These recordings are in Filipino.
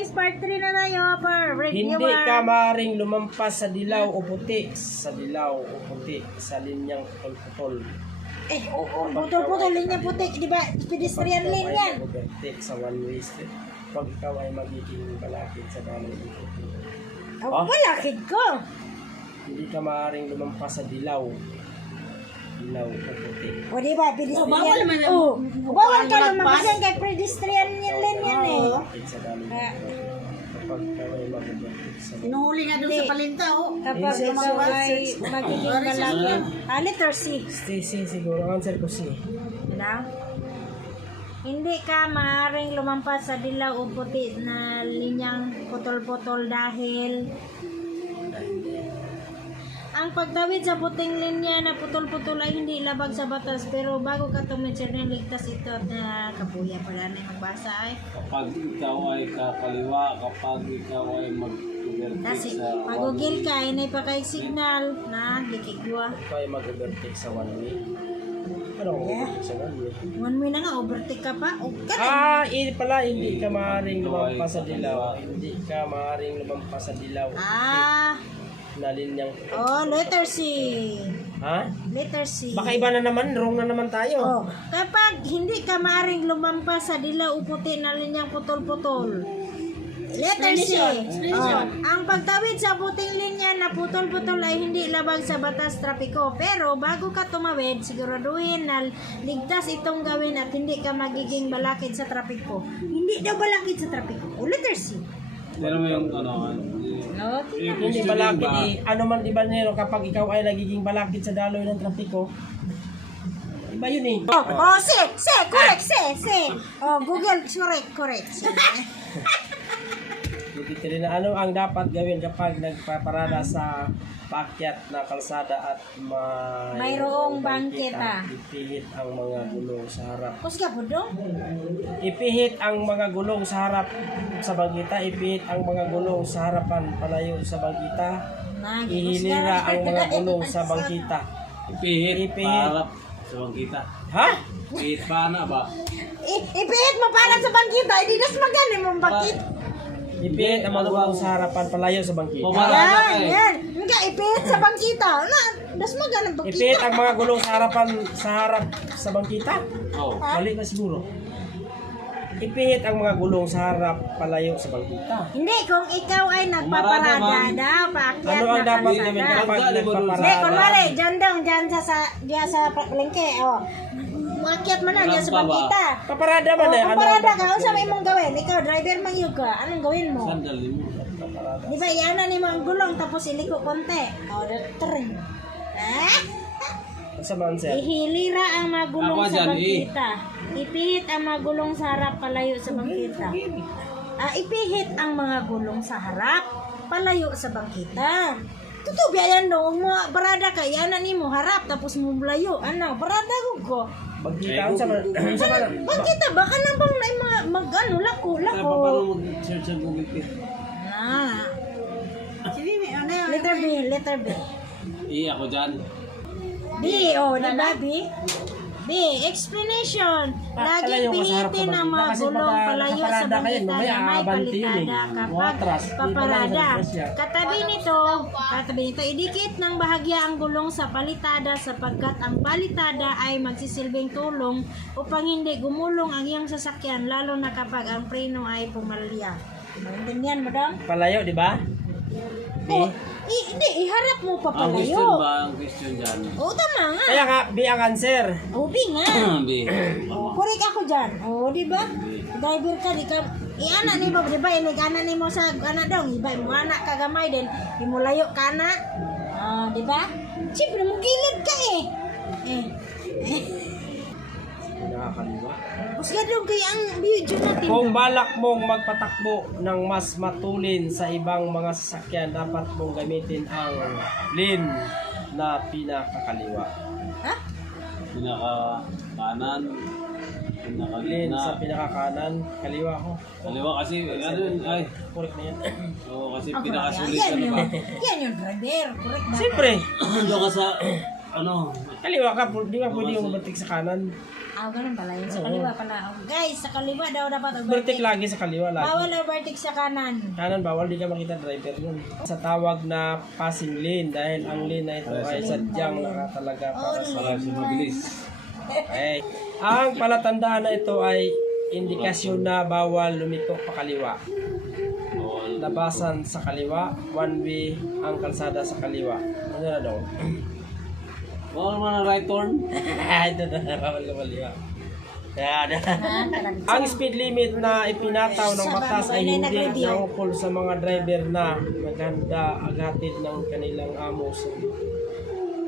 guys, part 3 na tayo for review. Hindi ka maaaring lumampas sa dilaw o puti. Sa dilaw o puti. Sa linyang putol-putol. Putol-putol, linya puti. Di ba? Pedestrian lane yan. Overtake sa one-way street. Pag ikaw ay magiging balakid sa daloy o puti. Balakid ko. Hindi ka maaaring lumampas sa dilaw. Dilaw o puti. O di ba? Pedestrian. bawal man ang- Bawal ka lumabas yan kay pedestrian lane yan eh. Balakid sa daloy o puti. Kapag ikaw ay mag-overtake sa Inuhuli nga doon sa palinta, oh. Kapag ikaw ay magiging balakid. Letter C. C siguro. Answer ko C. Na? Hindi ka maaaring lumampas sa dilaw o puti na linyang putol-putol dahil ang pagtawid sa puting linya na putol-putol ay hindi labag sa batas, pero bago ka tumitsir ng ligtas ito na kapuya pala na yung magbasa ay Kapag ikaw ay kakaliwa, kapag ikaw ay mag-overtake kasi sa magugil ka ay naipakay signal na likigwa. Ikaw ay mag-overtake sa one-way. Ano overtake sa one-way? One way na nga, overtake ka pa. O, ka Pala, hindi ka maaaring lumampas sa dilaw. Hindi ka maaaring lumampas sa dilaw. Na linyang. Letter C. Ha? Letter C. Baka iba na naman, wrong na naman tayo. Kapag hindi ka maaaring lumampas sa dilaw o puti na linyang putol-putol. Letter C. Ang pagtawid sa puting linya na putol-putol ay hindi labag sa batas trapiko. Pero bago ka tumawid, siguraduhin na ligtas itong gawin at hindi ka magiging balakid sa trapiko. Hindi daw balakid sa trapiko. Letter C. Pero mo yung ano, Hindi balakid ano man iba nero kapag ikaw ay nagiging balakid sa daloy ng trapiko. Iba yun eh. C. Correct. C. Google, correct. Hindi na ano ang dapat gawin kapag nagpaparada sa paakyat na kalsada at mayroong bangketa. Ipihit ang mga gulong sa harap. Kusga po dong? Ipihit ang mga gulong sa harap sa bangkita. Ipihit ang mga gulong sa harapan palayo sa bangkita. Ihilira ang mga gulong sa bangkita. ipihit, Ipihit. parap sa bangkita. Ha? Ipihit pa na ba? Ipihit mo para sa bangkita. Hindi nas magani mong bakit. Ipihit ang mga gulong sa harapan palayo sa bangkita. Yan. Nga, ipihit sa bangkita. Das magana bangkita. Ipihit ang mga gulong sa harapan sa harap sa bangkita. Oh. Mali na siguro. Ipihit ang mga gulong sa harap palayo sa bangkita. Hindi, kung ikaw ay nagpaparada daw, paakyat Ano ang na dapat kalsada. gawin kapag Hindi, nagpaparada? kunwari, dyan sa palengke, Maakyat man na, dyan sa bangkita. Paparada man eh. Kung parada ka, ano sa may mong gawin? Ikaw, driver man yun ka, anong gawin mo? Sandali mo. Di ba, iana ni mo ang gulong, tapos iliko konti. Tring. Sa man sir. Ihilira ang mga gulong Ako sa dyan, bangkita. Ipihit ang mga gulong sa harap, palayo sa bangkita. Ipihit ang mga gulong sa harap, palayo sa bangkita. Totoo ba yan no? Barada ka, iana ni mo harap, tapos mo layo. Ano, barada ko. Bangkita sa man. Bangkita, baka nang bang mag-ano, lako. Paano mag-search sa Google Pay? Letter B. Ako dyan. B, di ba B? B, explanation. Lagi Palayo ka sa harap sa pihitin ang mga bangkita kasi gulong baka palayo sa nakaparada kayo, bangkita mamaya na may aabanti yun eh. palitada kapag Umatras. Di paparada. pala sa Katabi nito, idikit ng bahagya ang gulong sa palitada sapagkat ang palitada ay magsisilbing tulong upang hindi gumulong ang iyong sasakyan lalo na kapag ang preno ay pumalya. Maintindihan mo dong? Palayo, di ba? Hindi, iharap mo pa Ang question palayo. ba? Ang question dyan. Tama nga. Kaya nga, B ang answer. B nga. B. Correct ako dyan. Di ba? Driver ka, di ka, anak ni mo, di ba? Anak ni mo sa, anak daw, iba, mo anak kagamay din, imulayo ka na. Di ba? Siyempre, mo gilid ka Nakakaliwa. Usga doon kaya ang video natin. Kung balak mong magpatakbo ng mas matulin sa ibang mga sasakyan, dapat mong gamitin ang lane na pinakakaliwa. Ha? Pinaka-kanan. Lane sa Pinaka-gitna. pinakakanan, kaliwa ko. Kaliwa kasi, ano yun, ay. Correct na yan. Oo, kasi Yan pinakasulit, ano yun. ba? Yan yung driver. Correct ba? Siyempre, Doon ka sa, ano, kaliwa ka, di ba pwede yung mabatik sa kanan? Ganun pala yun. Sa kaliwa pala. Guys, sa kaliwa daw dapat Vertic overtake. lagi sa kaliwa lagi. Bawal overtake sa kanan. Kanan bawal, di ka makita driver nun. Sa tawag na passing lane dahil ang lane na ito ay sadyang nakatalaga para sa Para sa mabilis. Okay. Ang palatandaan na ito ay indikasyon na bawal lumiko pa kaliwa. Bawal. Labasan sa kaliwa, one way ang kalsada sa kaliwa. Ano na daw? Bawal man ang right turn. Ito na, bawal ka kaliwa. Ang speed limit na ipinataw ng batas ay hindi naukol sa mga driver na naghanda aghatid ng kanilang amo sa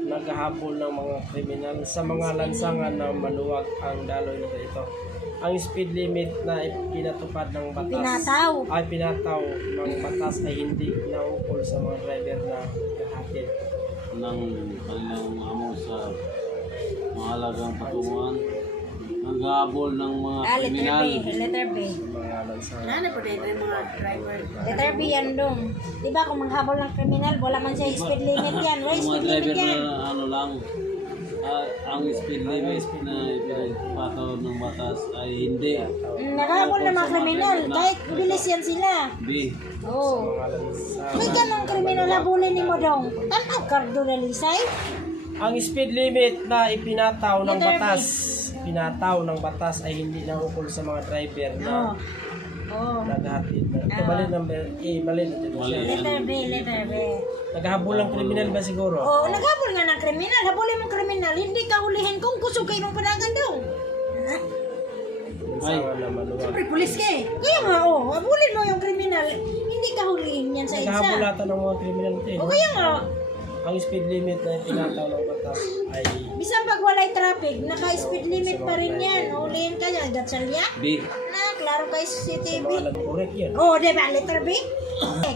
naghahabol ng mga kriminal sa mga lansangan na maluwag ang daloy nito ito. Ang speed limit na ipinatupad ng batas ay pinataw ng batas ay hindi naukol sa mga driver na naghahatid Ng kanilang amo sa mahalagang patunguhan. Naghabol ng mga kriminal. Letter B. mga lansangan. Ano po din yung mga driver? Letter B yan dong. Diba kung maghabol ng kriminal, wala man siya speed limit yan. Why Yung mga speed limit driver yan? na ano lang, ang speed limit na ipinapataw ng batas ay hindi. Naghabol ng mga kriminal. Kahit bilis yan sila. B. Oo. Mga lansangan. May ganong kriminal habulin ni mo dong. Tanaw, Cardo Dalisay. Ang speed limit na ipinataw ng Letter B. pinataw ng batas ay hindi naukol sa mga driver na Oh. naghahatid na. Ito mali number A, mali na dito siya. Letter B, letter B. Naghahabol ng kriminal ba siguro? Oo, naghabol nga ng kriminal. Habulin mong kriminal. Hindi ka hulihin kung kusog kayo mong panagan daw. Lansangan na maluwag. Siyempre, pulis ka eh. Kaya nga, habulin mo yung kriminal. Hindi ka hulihin yan sa Naghahabol isa. ata ng mga kriminal ito. O kaya nga, Ang speed limit na ipinataw ng batas ay bisan pag walay traffic, naka-speed limit pa rin yan. Hulihin ka yan. Gatsalya? B. Klaro kay CCTV. mga correct yun. Oh, di ba? Letter B?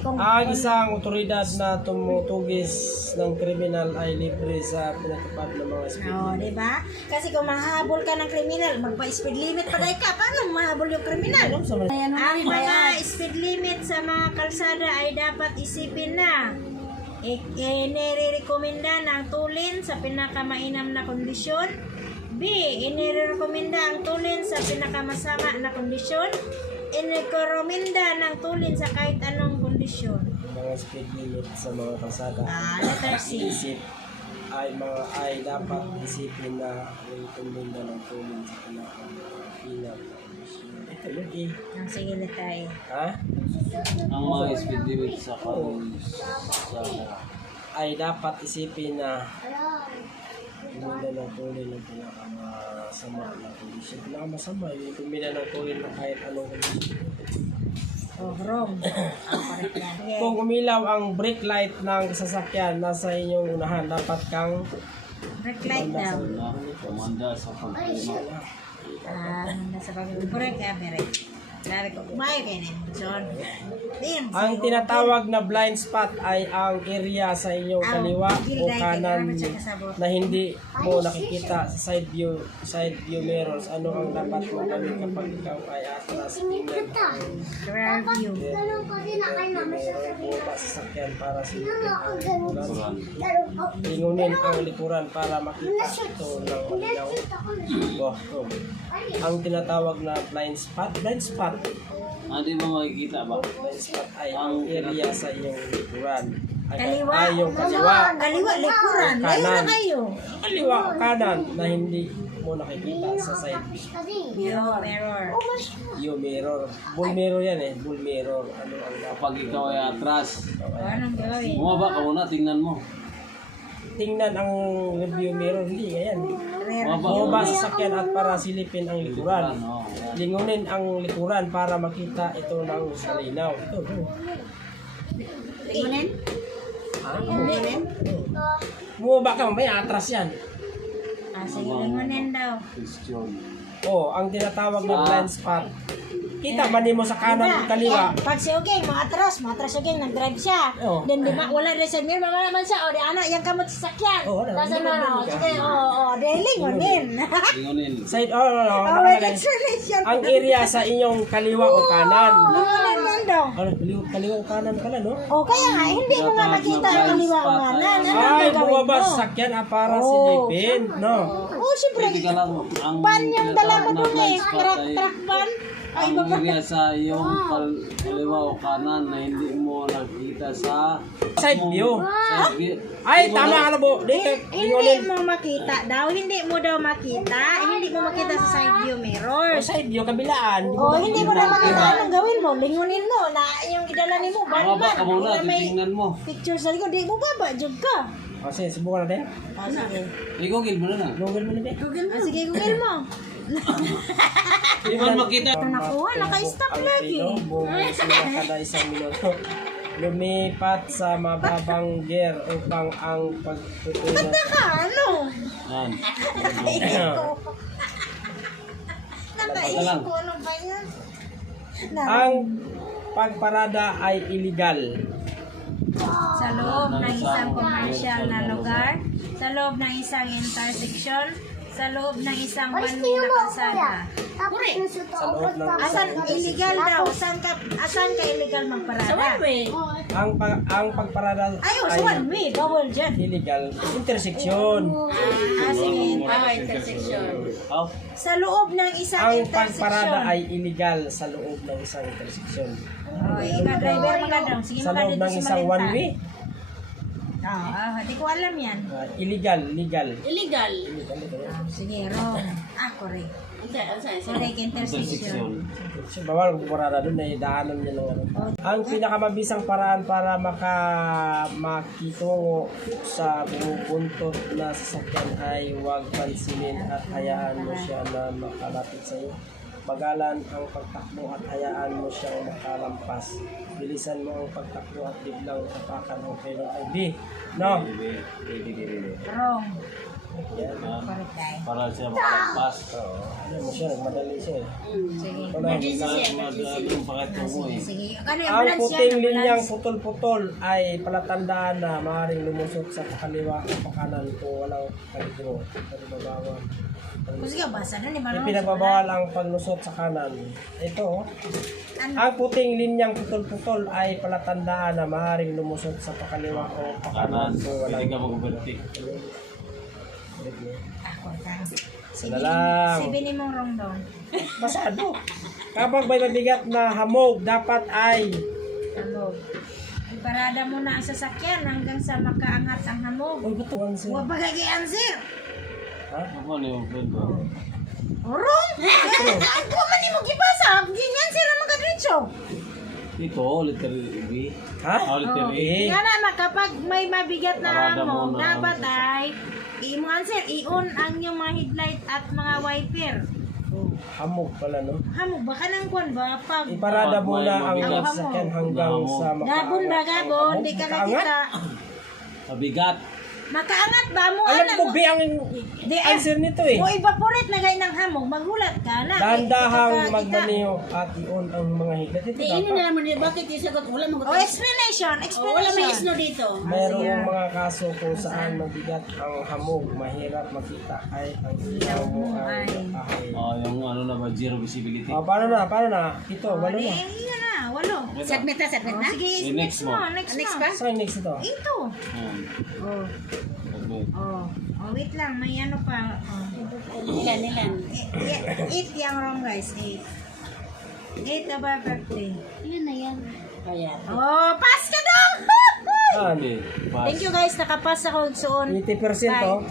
Kung Ang isang otoridad na tumutugis ng kriminal ay libre sa pinatupad ng mga speed Oo, limit. di ba? Kasi kung mahabol ka ng kriminal, magpa-speed limit pa dahil ka. Paano mahabol yung kriminal? Ang mga speed limit sa mga kalsada ay dapat isipin na inirekomenda ng tulin sa pinakamainam na kondisyon. B. Inirekomenda ang tulin sa pinakamasama na kondisyon. Inirekomenda ng tulin sa kahit anong kondisyon. Mga speed limit sa mga kalsada. Letter C. Isip ay dapat isipin na yung kumbinda ng tulin sa pinaka ito yun eh. Sige, letter A. Ha? Ang mga speed limit sa Ay dapat isipin na kumbinda ng tulin ng pinakamasama na kondisyon. Pinakamasama yung kumbinda ng tulin na kahit anong kondisyon. Oh, wrong. Correct yan. Yeah. Kung umilaw ang brake light ng sasakyan nasa inyong unahan, dapat kang Brake light daw. komanda sa pagkulima. Nasa pag-correct ka, Bere. Sabi ko, kumayo kayo na yung John. ang tinatawag na blind spot ay ang area sa inyong kaliwa o kanan na hindi mo nakikita sa side view mirrors. Ano ang dapat mo gawin kapag ikaw ay atras? Tingnan ang Rear view. buka sa sakyan para silipin lingunin ang likuran para makita ito ng malinaw. Ang tinatawag na blind spot Hindi mo makikita ba? blind spot ay ang area sa iyong likuran. Kaliwa. Ay yung kaliwa. Kaliwa, likuran. Layo na kayo. Kaliwa o kanan na hindi mo nakikita sa side Mirror, mirror. view mirror. Bull mirror yan eh. Bull mirror. Ano ang dapat? Kapag ikaw ay atras, O, anong gawin? bumaba ka muna, tingnan mo. Tingnan ang review mirror. Hindi yan. Rear Bumaba sa sakyan at para silipin ang likuran. Ano, yan. Lingunin ang likuran para makita ito ng malinaw. Ito. Tingnan? Ha? Bumaba ka mamaya. Atras yan. Sige, lingunin daw. Question. Ang tinatawag na blind spot. Kita ba mo sa kanan at kaliwa? Pag si Ogeng, maatras si Ogeng, nag-drive siya. Oo. Then, di ba, wala rin sa mirror, mga naman siya. O, di anak, yung kamot sa sakyan. Oo, wala. Tapos ano, Lingunin ka. sige, di lingunin. Lingunin. Side, Oh, nakalagay. that's relation. Ang area sa inyong kaliwa o kanan. Lingunin yan daw. Ano, kaliwa kanan pala, no? O kaya nga, hindi mo nga makita ang kaliwa o kanan. Ano ang Ay, gagawin bumaba mo? sa sakyan para silipin, no? Oh, siyempre, Pwede ka lang, ang ban yung dala mo tinatawag na dun eh. blind spot ay Truck ban. Ay, ang baba. area sa iyong kaliwa o kanan na hindi mo nakikita sa Side view. side view. Ay, tama ka na po. Di ka, Hindi mo makita daw. Hindi mo daw makita. Hindi mo makita sa side view mirror. Side view, kabilaan. Oh, hindi mo na makita. Anong gawin mo? Lingunin mo na yung idala ni mo. Baba Ban-ban. ka muna, Wala may titingnan mo. picture sa likod. Di mo baba. Jog ka. O, sige, subukan natin. Oh, sige. I-google mo na na. Google mo na din. Ah, sige, Google mo. Di ba makita? Ito nakuha. Naka-stop lagi. Bumalik sila kada isang minuto. Lumipat sa mababang gear upang ang pagtutunan. Naka, ano? Yan. Nakaisip ko. Ano ba yan? Ang pagparada ay illegal. Sa loob ng isang commercial na lugar, sa loob ng isang intersection, sa loob ng isang one-way na kalsada. Sa loob ng Asan illegal daw? Asan ka illegal magparada? ang pagparada Ay, sa one way. Bawal dyan. illegal. Intersection. Sige. Oh, Sa loob ng isang Ang intersection. pagparada ay illegal sa loob ng isang intersection. Oh, ikaw driver magandang. Sige, Sa loob ng isang one way, Hindi ko alam yan. illegal, legal. Illegal. Sige, wrong. Correct. Correct, intersection. So, bawal magparada doon, ay daanan niya ng ano. Ang pinakamabisang paraan para makitungo sa bumubuntot na sasakyan ay huwag pansinin at hayaan mo siya na makalapit sa iyo. Magalan ang pagtakbo at hayaan mo siyang makalampas. Bilisan mo ang pagtakbo at biglang tapakan ang pelo ay B. No? Wrong. Yan. Correct, guys. para siya makalagpas. Ano mo siya, nagmadali siya eh. Sige. Yung pakitungo eh. Sige. Ano yung Ang ambulance puting yan? linyang Ambulance. putol-putol ay palatandaan na maaaring lumusot sa pakaliwa o pakanan kung walang kaligro. Pagbabawa. Sige, basa na ni Marong. Pinagbabawal ang paglusot sa kanan. Ito, oh. Ang puting linyang putol-putol ay palatandaan na maaaring lumusot sa pakaliwa o Kanan, pakanan kung hindi walang ka mag-overtake. Sila lang. Sibinin mong wrong doon. Basado. Kapag may mabigat na hamog, dapat ay Hamog. Iparada mo na ang sasakyan hanggang sa makaangat ang hamog. Uy, ba't tuwang siya? Huwag pagkagian, sir. Ha? Ano yung friend ko? Wrong. Ako man ni mo gibasa. Ganyan sir ang makadritso. Ito, letter B. Ha? Oh, letter A. Nga na, kapag may mabigat na Parada mo hamog, na ang dapat ay i-on sir, i-on ang yung mga headlight at mga wiper. Hamog pala, no? Hamog, baka nang kwan ba? Pag Iparada muna ang Mabigat. sasakyan hanggang sa gabon ba gabon, di ka nakita. Mabigat. Makaangat ba mo? Alam ko, B ang Di, answer nito eh. o evaporate na gay ng hamog, magulat ka na. Dahan-dahang magmaneho at i-on ang mga higit. Ito Di, ini dapat. na naman niya. Bakit yung sagot? Wala mo. O explanation, Wala may explanation. isno dito. Mayroong mga kaso kung saan mabigat ang hamog, mahirap makita ay ang ilaw mo ay ahay. Oh, yung ano na ba, zero visibility. Paano na? Paano na? Ito, walo na. Yan na, walo. Submit na, submit na. Sige, next next mo, mo. next Next mo. pa? Saan next ito? Ito. Hmm. Oh, Okay. wait lang, may ano pa. Ilan. 8 yung wrong guys, 8. 8 about birthday. Ilan na yan? Ayan. Oh, pass ka daw! Saan? Okay. Pass. Thank you guys, nakapas ako soon. 80% to.